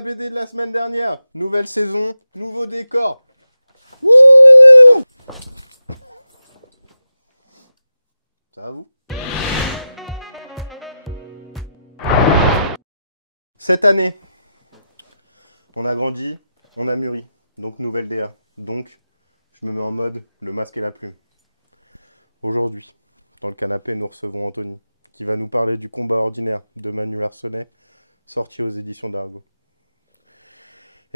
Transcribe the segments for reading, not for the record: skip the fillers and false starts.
la BD de la semaine dernière. Nouvelle saison, nouveau décor. Ça va vous? Cette année, on a grandi, on a mûri. Donc nouvelle DA. Donc, je me mets en mode le masque et la plume. Aujourd'hui, dans le canapé, nous recevons Anthony, qui va nous parler du combat ordinaire de Manu Arsenet, sorti aux éditions d'Argo.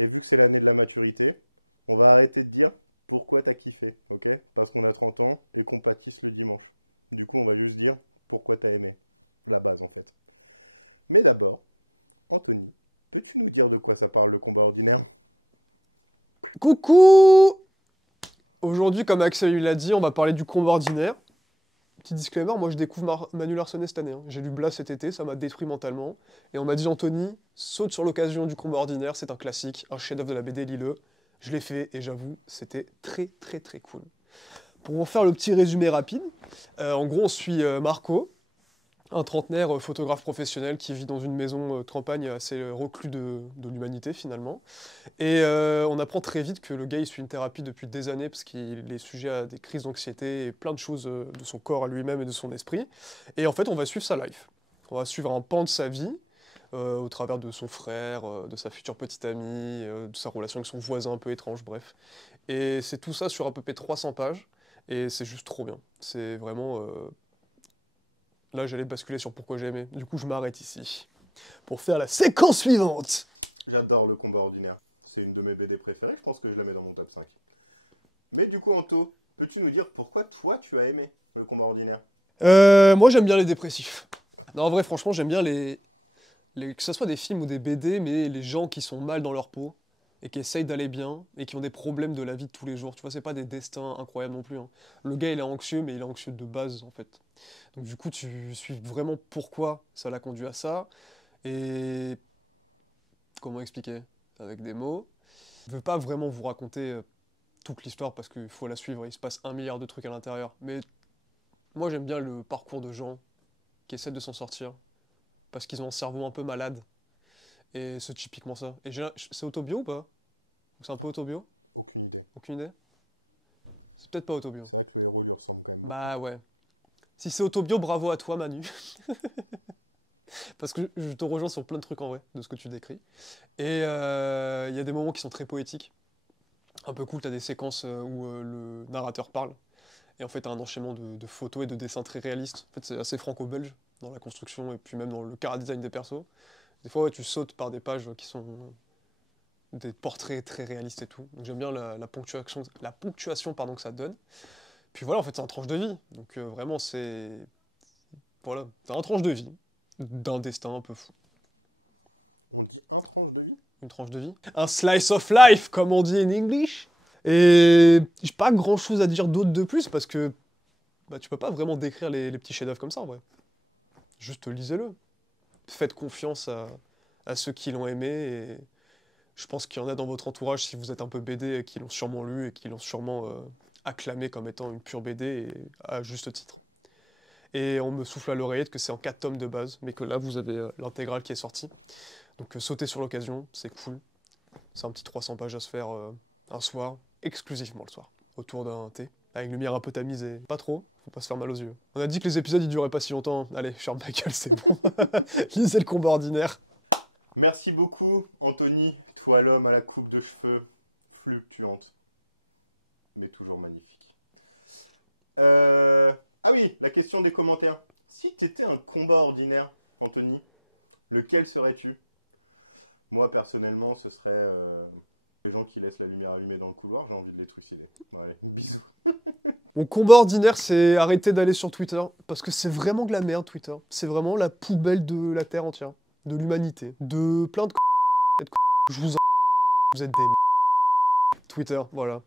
Et vu que c'est l'année de la maturité, on va arrêter de dire pourquoi t'as kiffé, ok? Parce qu'on a 30 ans et qu'on pâtisse le dimanche. Du coup, on va juste dire pourquoi t'as aimé. La base, en fait. Mais d'abord, Anthony, peux-tu nous dire de quoi ça parle le combat ordinaire? Coucou! Aujourd'hui, comme Axel l'a dit, on va parler du combat ordinaire. Petit disclaimer, moi je découvre Manu Arsenet cette année. J'ai lu Blas cet été, ça m'a détruit mentalement. Et on m'a dit, Anthony, saute sur l'occasion du combat ordinaire, c'est un classique, un chef-d'œuvre de la BD, lis-le. Je l'ai fait et j'avoue, c'était très cool. Pour vous faire le petit résumé rapide, en gros on suit Marco, un trentenaire photographe professionnel qui vit dans une maison de campagne assez reclus de l'humanité finalement. Et on apprend très vite que le gars il suit une thérapie depuis des années parce qu'il est sujet à des crises d'anxiété et plein de choses de son corps à lui-même et de son esprit. Et en fait on va suivre sa life. On va suivre un pan de sa vie au travers de son frère, de sa future petite amie, de sa relation avec son voisin un peu étrange, bref. Et c'est tout ça sur à peu près 300 pages. Et c'est juste trop bien. C'est vraiment... Là, j'allais basculer sur pourquoi j'ai aimé. Du coup, je m'arrête ici. Pour faire la séquence suivante. J'adore le combat ordinaire. C'est une de mes BD préférées, je pense que je la mets dans mon top 5. Mais du coup, Anto, peux-tu nous dire pourquoi toi tu as aimé le combat ordinaire? Moi, j'aime bien les dépressifs. Non, en vrai, franchement, j'aime bien que ce soit des films ou des BD, mais les gens qui sont mal dans leur peau et qui essayent d'aller bien et qui ont des problèmes de la vie de tous les jours. Tu vois, c'est pas des destins incroyables non plus. Hein. Le gars, il est anxieux, mais il est anxieux de base, en fait. Donc du coup, tu suis vraiment pourquoi ça l'a conduit à ça. Et comment expliquer? Avec des mots. Je veux pas vraiment vous raconter toute l'histoire parce qu'il faut la suivre, il se passe 1 milliard de trucs à l'intérieur. Mais moi, j'aime bien le parcours de gens qui essaient de s'en sortir parce qu'ils ont un cerveau un peu malade. Et c'est typiquement ça. Et c'est autobio ou pas? Ou c'est un peu autobio? Aucune idée. Aucune idée? C'est peut-être pas autobio. C'est vrai que le héros lui ressemble quand même. Bah ouais. Si c'est autobio, bravo à toi, Manu. Parce que je te rejoins sur plein de trucs en vrai, de ce que tu décris. Et il y a des moments qui sont très poétiques. Un peu cool, t'as des séquences où le narrateur parle. Et en fait, t'as un enchaînement de photos et de dessins très réalistes. En fait, c'est assez franco-belge dans la construction et puis même dans le chara-design des persos. Des fois, ouais, tu sautes par des pages qui sont des portraits très réalistes et tout. Donc j'aime bien la ponctuation pardon, que ça donne. Puis voilà, en fait, c'est un tranche de vie. Donc vraiment, c'est... Voilà, c'est un tranche de vie. D'un destin un peu fou. On dit un tranche de vie? Une tranche de vie. Un slice of life, comme on dit en English. Et j'ai pas grand chose à dire d'autre de plus parce que bah, tu peux pas vraiment décrire les petits chefs-d'œuvre comme ça en vrai. Juste lisez-le. Faites confiance à ceux qui l'ont aimé et je pense qu'il y en a dans votre entourage si vous êtes un peu BD qui l'ont sûrement lu et qui l'ont sûrement acclamé comme étant une pure BD et à juste titre. Et on me souffle à l'oreillette que c'est en 4 tomes de base, mais que là vous avez l'intégrale qui est sortie. Donc sautez sur l'occasion, c'est cool. C'est un petit 300 pages à se faire un soir, exclusivement le soir, autour d'un thé, avec une lumière un peu tamisée. Pas trop, faut pas se faire mal aux yeux. On a dit que les épisodes ils duraient pas si longtemps. Allez, ferme ma gueule, c'est bon. Lisez le combat ordinaire. Merci beaucoup, Anthony, toi l'homme à la coupe de cheveux fluctuante, mais toujours magnifique. Ah oui, la question des commentaires. Si t'étais un combat ordinaire, Anthony, lequel serais-tu? Moi, personnellement, ce serait les gens qui laissent la lumière allumée dans le couloir, j'ai envie de les trucider. Ouais, bisous. Mon combat ordinaire, c'est arrêter d'aller sur Twitter, parce que c'est vraiment de la merde, Twitter. C'est vraiment la poubelle de la Terre entière, de l'humanité, de plein de je vous êtes des Twitter, voilà.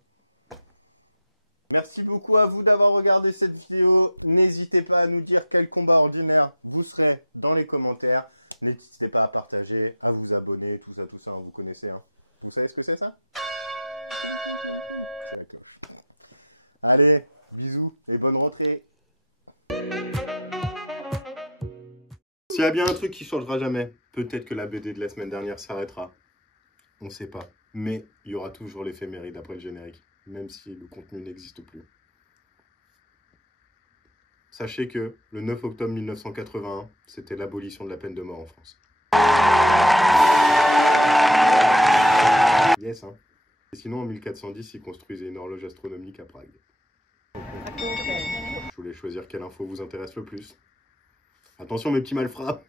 Merci beaucoup à vous d'avoir regardé cette vidéo. N'hésitez pas à nous dire quel combat ordinaire vous serez dans les commentaires. N'hésitez pas à partager, à vous abonner, tout ça, vous connaissez. Hein. Vous savez ce que c'est ça? C'est la cloche. Allez, bisous et bonne rentrée. S'il y a bien un truc qui changera jamais, peut-être que la BD de la semaine dernière s'arrêtera. On sait pas. Mais il y aura toujours l'éphéméride après le générique, même si le contenu n'existe plus. Sachez que le 9 octobre 1981, c'était l'abolition de la peine de mort en France. Yes, hein. Et sinon, en 1410, ils construisaient une horloge astronomique à Prague. Je voulais choisir quelle info vous intéresse le plus. Attention mes petits malfrats.